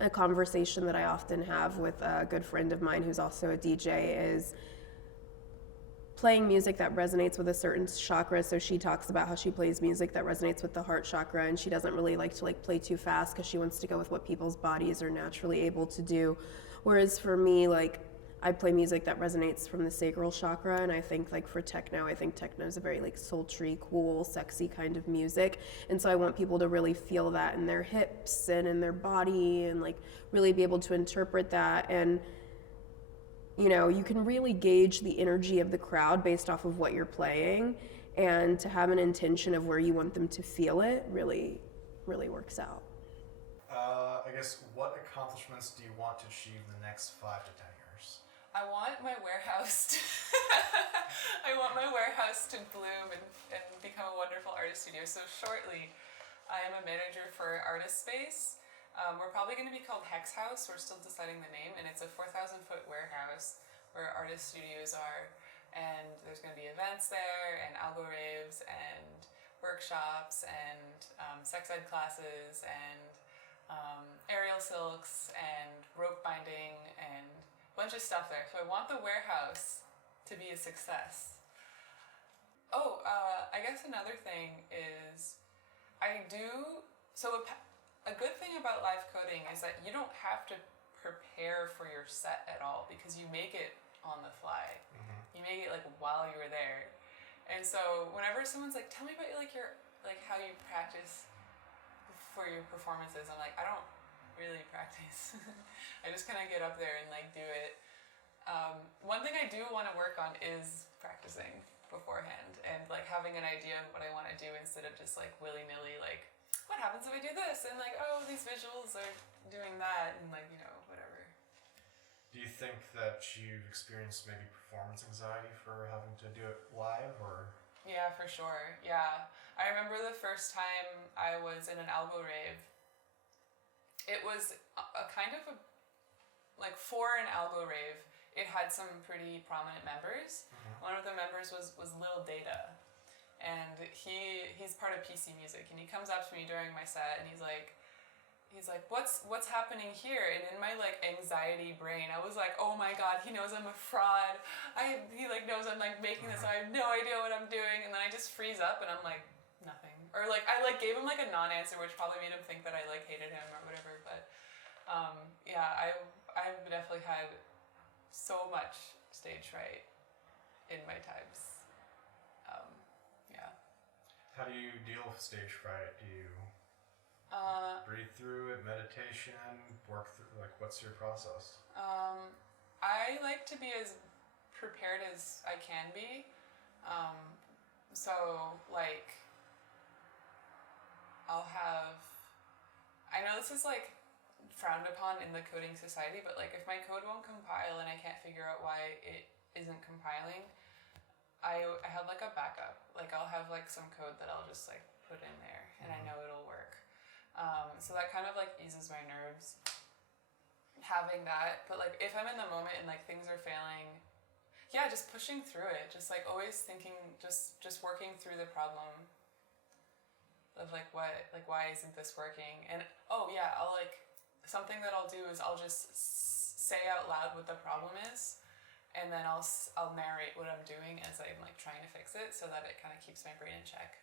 a conversation that I often have with a good friend of mine who's also a DJ is playing music that resonates with a certain chakra. So she talks about how she plays music that resonates with the heart chakra, and she doesn't really like to play too fast because she wants to go with what people's bodies are naturally able to do. Whereas for me, I play music that resonates from the sacral chakra, and I think for techno, I think techno is a very sultry, cool, sexy kind of music, and so I want people to really feel that in their hips and in their body, and really be able to interpret that. And you can really gauge the energy of the crowd based off of what you're playing, and to have an intention of where you want them to feel it really, really works out. I guess, what accomplishments do you want to achieve in the next 5 to 10 years? I want my warehouse to I want my warehouse to bloom and become a wonderful artist studio. So shortly, I am a manager for Artist Space. We're probably going to be called Hex House. We're still deciding the name, and it's a 4,000 foot warehouse where artist studios are, and there's going to be events there, and algo raves, and workshops, and sex ed classes, and aerial silks, and rope binding, and a bunch of stuff there. So I want the warehouse to be a success. Oh, I guess another thing is a good thing about live coding is that you don't have to prepare for your set at all because you make it on the fly. Mm-hmm. You make it while you were there. And so whenever someone's tell me about your how you practice for your performances, I'm I don't really practice. I just kind of get up there and do it. One thing I do want to work on is practicing beforehand and having an idea of what I want to do instead of just willy-nilly what happens if I do this? And oh, these visuals are doing that, and whatever. Do you think that you've experienced maybe performance anxiety for having to do it live, or? Yeah, for sure. Yeah. I remember the first time I was in an algo rave. It was a kind of for an algo rave, it had some pretty prominent members. Mm-hmm. One of the members was Lil Data. And he's part of PC Music, and he comes up to me during my set, and he's like, what's happening here? And in my anxiety brain, I was oh my god, he knows I'm a fraud. He knows I'm making this. I have no idea what I'm doing, and then I just freeze up, and I'm nothing. Or I gave him a non-answer, which probably made him think that I hated him or whatever. But yeah, I've definitely had so much stage fright in my times. How do you deal with stage fright? Do you breathe through it, meditation, work through, what's your process? I like to be as prepared as I can be. I know this is frowned upon in the coding society, but if my code won't compile and I can't figure out why it isn't compiling, I have a backup. I'll have some code that I'll just put in there, and I know it'll work. So that kind of eases my nerves, having that. But if I'm in the moment and things are failing, yeah, just pushing through it. Just always thinking, just working through the problem of why isn't this working? And oh yeah, I'll something that I'll do is I'll just say out loud what the problem is. And then I'll narrate what I'm doing as I'm trying to fix it, so that it kind of keeps my brain in check.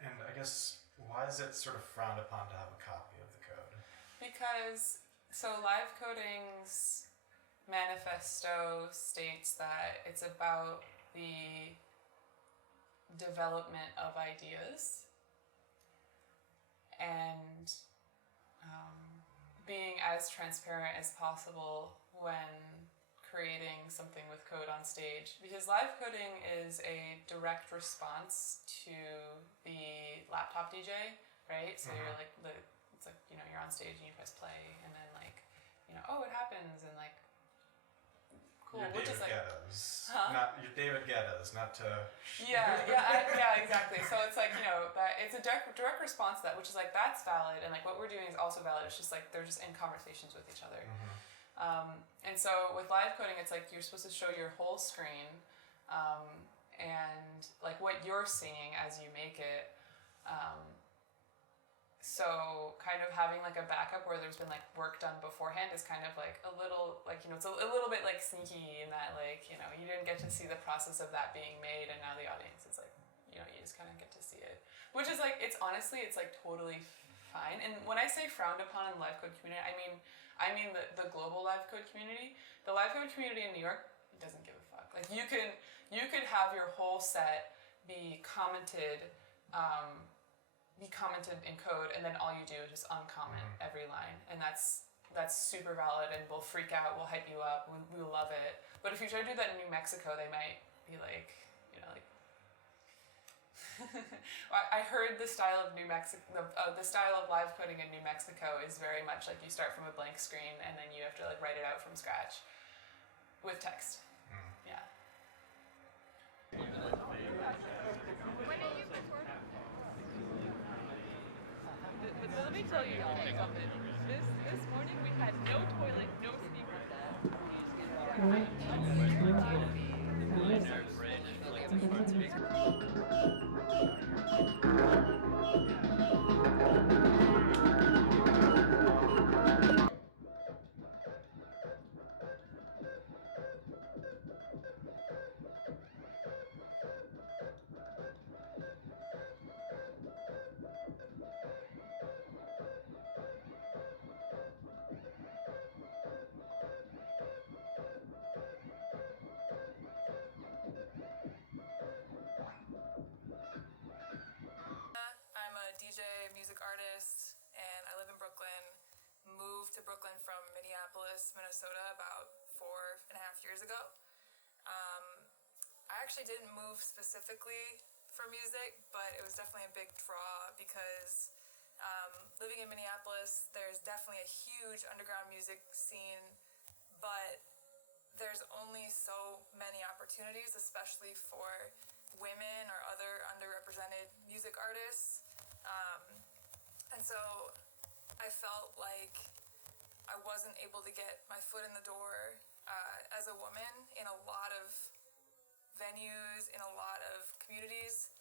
And I guess, why is it sort of frowned upon to have a copy of the code? Because Live Coding's manifesto states that it's about the development of ideas and being as transparent as possible when creating something with code on stage, because live coding is a direct response to the laptop DJ, right? So you're it's you're on stage and you press play, and then oh, it happens, and cool. You're David Guettas. Not you're David Guettas, not to. Yeah, exactly. So it's that it's a direct response to that, which is that's valid, and what we're doing is also valid. It's just they're just in conversations with each other. Mm-hmm. And so with live coding, it's you're supposed to show your whole screen, and what you're seeing as you make it. So kind of having like a backup where there's been like work done beforehand is kind of like a little like, you know, it's a little bit like sneaky in that, like, you know, you didn't get to see the process of that being made, and now the audience is like, you know, you just kind of get to see it, which is like, it's honestly, it's like totally fine. And when I say frowned upon in the live code community, I mean the global live code community. The live code community in New York doesn't give a fuck. Like you could have your whole set be commented in code, and then all you do is just uncomment every line, and that's super valid, and we'll freak out, we'll hype you up, we'll love it. But if you try to do that in New Mexico, they might be like, you know, like I heard the style of New Mexico, the style of live coding in New Mexico is very much like you start from a blank screen and then you have to like write it out from scratch with text. Yeah. But let me tell you something. This morning we had no toilet, no I'm a DJ, music artist, and I live in Brooklyn. Moved to Brooklyn from Minneapolis, Minnesota about 4.5 years ago. I actually didn't move specifically for music, but it was definitely a big draw because living in Minneapolis, there's definitely a huge underground music scene, but there's only so many opportunities, especially for women or other underrepresented music artists. And so I felt like I wasn't able to get my foot in the door as a woman in a lot of venues, in a lot of communities.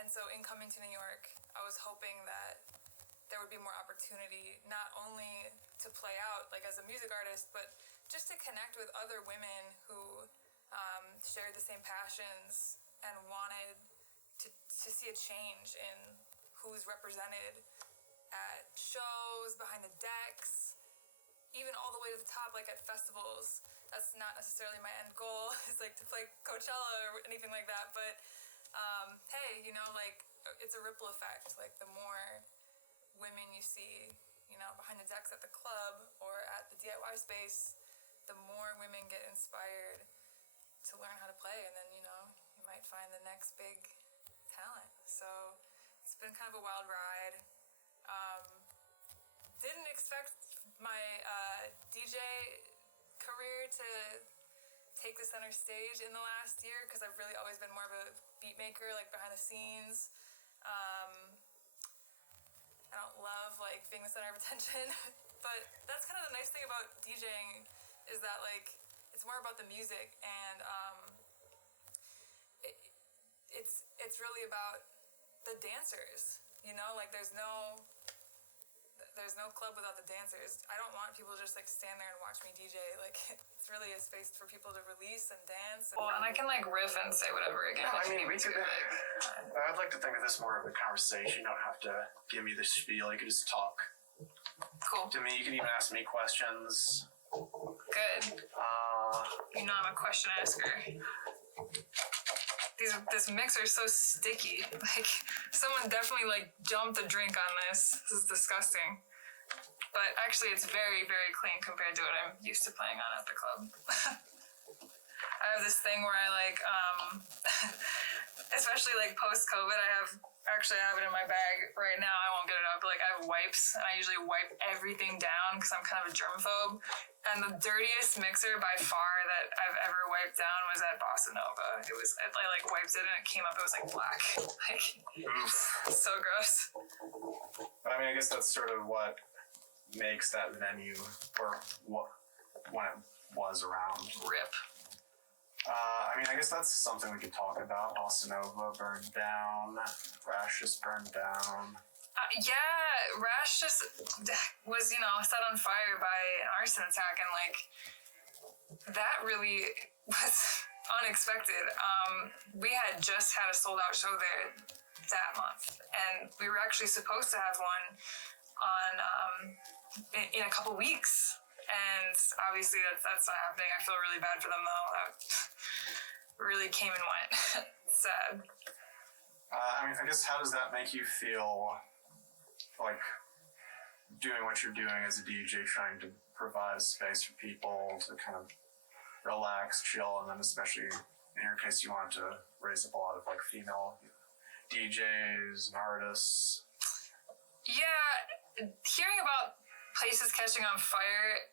And so in coming to New York, I was hoping that there would be more opportunity, not only to play out like as a music artist, but just to connect with other women who shared the same passions and wanted to see a change in who's represented at shows, behind the decks, even all the way to the top, like at festivals. That's not necessarily my end goal, is like to play Coachella or anything like that, but hey, you know, like it's a ripple effect. Like the more women you see, you know, behind the decks at the club or at the DIY space, the more women get inspired to learn how to play, and then, you know, you might find the next big talent. So it's been kind of a wild ride. Didn't expect my DJ career to take the center stage in the last year, because I've really always been more of a beat maker, like behind the scenes. I don't love like being the center of attention, but that's kind of the nice thing about DJing, is that like it's more about the music, and it's really about the dancers, you know, like there's no club without the dancers. I don't want people to just like stand there and watch me DJ. Like it's really a space for people to release and dance. Well, and I can like riff and say whatever again. No, I mean, we could. I'd like to think of this more of a conversation. You don't have to give me the spiel. You can just talk Cool. to me. You can even ask me questions. Good. You know I'm a question asker. This mixer is so sticky. Like someone definitely like dumped a drink on this. This is disgusting. But actually it's very, very clean compared to what I'm used to playing on at the club. I have this thing where I like, especially like post-COVID, I have it in my bag right now. I won't get it out, but like I have wipes, and I usually wipe everything down because I'm kind of a germaphobe. And the dirtiest mixer by far that I've ever wiped down was at Bossa Nova. I like wiped it and it came up, it was like black. Like, so gross. But I mean, I guess that's sort of what makes that venue, or what when it was around. Rip. I mean, I guess that's something we could talk about. Austinova burned down. Rash just burned down. Yeah, Rash just was, set on fire by an arson attack, and that really was unexpected. We had just had a sold out show there that month, and we were actually supposed to have one on in a couple weeks, and obviously that's not happening. I feel really bad for them though. That really came and went. Sad. I mean, I guess how does that make you feel, like doing what you're doing as a DJ, trying to provide a space for people to kind of relax, chill, and then especially in your case, you wanted to raise up a lot of female DJs and artists. Yeah, hearing about places catching on fire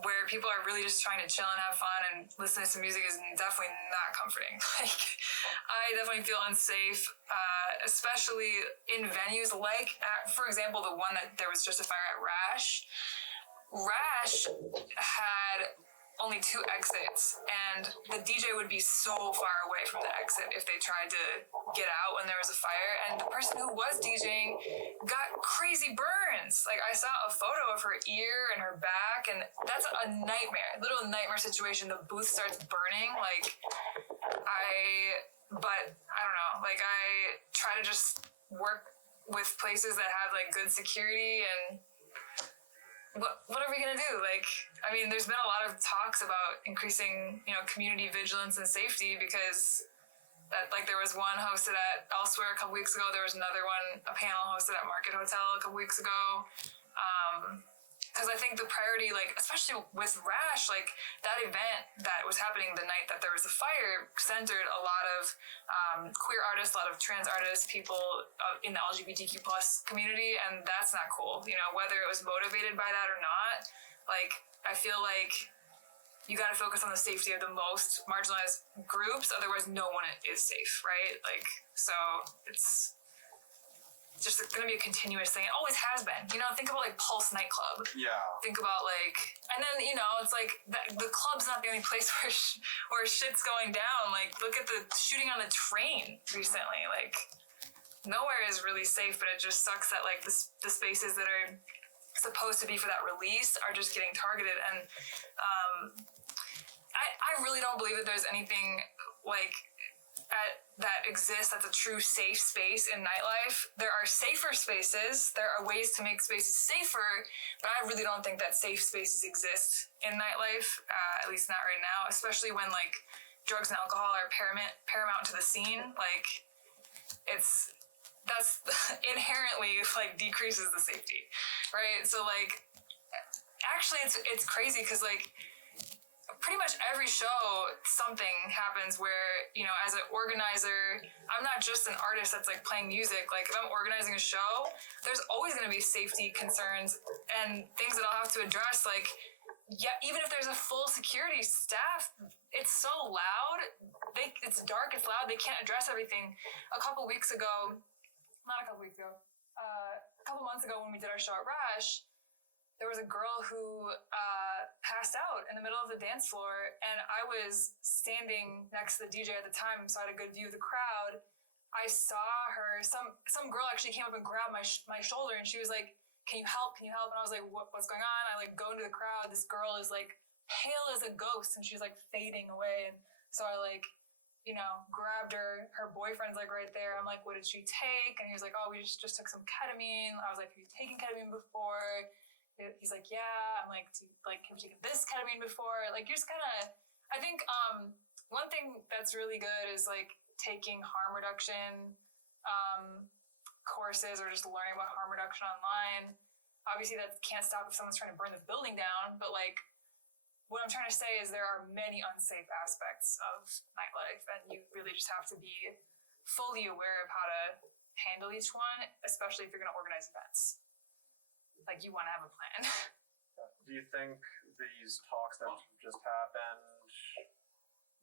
where people are really just trying to chill and have fun and listen to some music is definitely not comforting. I definitely feel unsafe, especially in venues for example, the one that there was just a fire at Rash. Rash had only 2 exits, and the DJ would be so far away from the exit if they tried to get out when there was a fire, and the person who was DJing got crazy burns. I saw a photo of her ear and her back, and that's a nightmare, little nightmare situation. The booth starts burning. But I don't know, I try to just work with places that have good security, and what are we gonna do? There's been a lot of talks about increasing, community vigilance and safety, because there was one hosted at Elsewhere a couple weeks ago. There was another one, a panel hosted at Market Hotel a couple weeks ago. Because I think the priority, especially with Rash, that event that was happening the night that there was a fire centered a lot of queer artists, a lot of trans artists, people in the LGBTQ plus community, and that's not cool. Whether it was motivated by that or not, I feel like you got to focus on the safety of the most marginalized groups, otherwise no one is safe, right? So it's just going to be a continuous thing. It always has been. Think about Pulse nightclub. Yeah. Think about and then it's the club's not the only place where shit's going down. Look at the shooting on the train recently. Nowhere is really safe, but it just sucks that the spaces that are supposed to be for that release are just getting targeted. And I really don't believe that there's anything that exists that's a true safe space in nightlife. There are safer spaces. There are ways to make spaces safer, but I really don't think that safe spaces exist in nightlife, at least not right now, especially when drugs and alcohol are paramount to the scene. That's inherently decreases the safety, right? So actually it's crazy, because pretty much every show something happens where, as an organizer, I'm not just an artist that's playing music. If I'm organizing a show, there's always going to be safety concerns and things that I'll have to address. Even if there's a full security staff, it's so loud. It's dark, it's loud, they can't address everything. A couple months ago, when we did our show at Rash, there was a girl who passed out in the middle of the dance floor, and I was standing next to the DJ at the time, so I had a good view of the crowd. I saw her, some girl actually came up and grabbed my shoulder, and she was like, can you help? And I was like, what's going on? I go into the crowd, this girl is pale as a ghost, and she's fading away, and so I grabbed her boyfriend's right there. I'm like, what did she take? And he was like, oh, we just took some ketamine. I was like, have you taken ketamine before? He's like, yeah. I'm like, have you taken this ketamine before? You're just I think one thing that's really good is taking harm reduction courses, or just learning about harm reduction online. Obviously that can't stop if someone's trying to burn the building down, but what I'm trying to say is there are many unsafe aspects of nightlife, and you really just have to be fully aware of how to handle each one, especially if you're going to organize events. You want to have a plan. Do you think these talks that just happened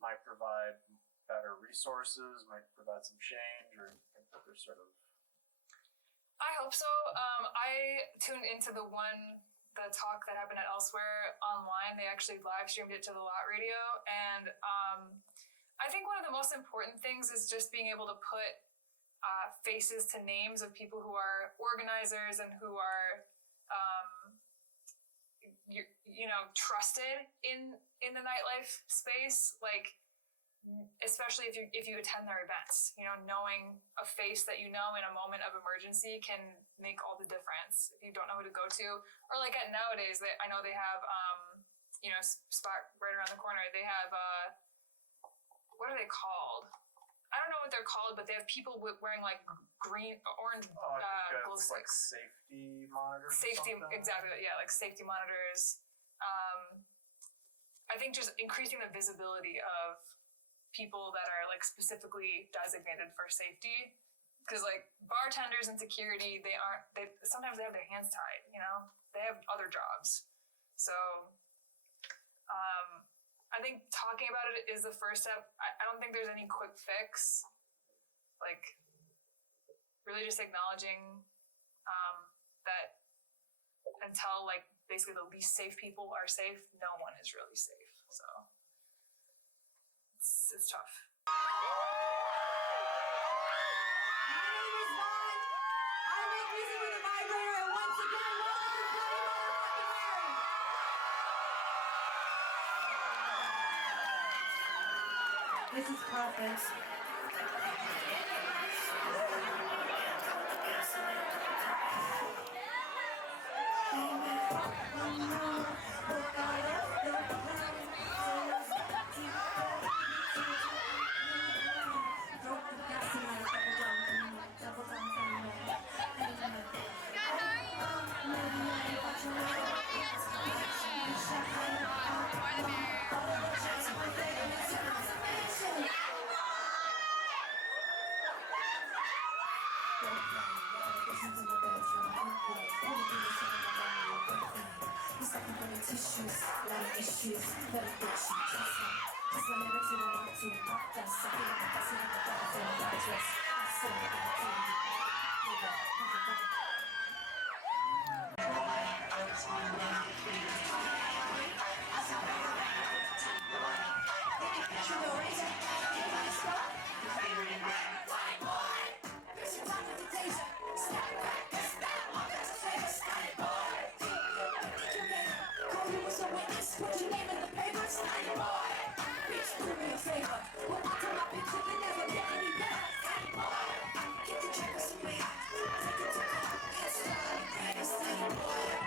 might provide better resources, might provide some change, or do you think that there's sort of... I hope so. I tuned into the one the talk that happened at Elsewhere online. They actually live streamed it to the Lot Radio, and I think one of the most important things is just being able to put faces to names of people who are organizers and who are trusted in the nightlife space, like especially if you attend their events, knowing a face that in a moment of emergency can make all the difference if you don't know who to go to. Or like at nowadays, I know they have spot right around the corner, they have what are they called? I don't know what they're called, but they have people wearing like orange glow it's like sticks. safety monitors. Safety, exactly, yeah, like safety monitors. I think just increasing the visibility of people that are like specifically designated for safety, because like bartenders and security, they sometimes they have their hands tied, they have other jobs. So I think talking about it is the first step. I don't think there's any quick fix. Like really just acknowledging that until like basically the least safe people are safe, no one is really safe. So it's tough. My name is Vaughn. I make music with a vibrator, and once again, welcome to Bloody Mary. This is Prophets. Tissues, like issues, very issues. Cause my lyrics you don't want to that's something that's in the bathroom, I dress, I saw it, put your name in the paper, Snaggy boy. Bitch, do me a favor. Well, after my picture, they never get any better. Snaggy boy. Get the check of some weed. Take it to court. It's not a great Snaggy boy.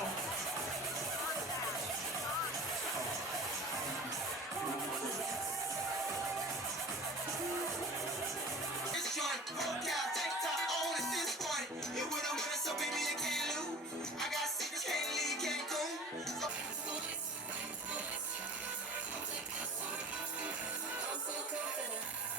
Podcast.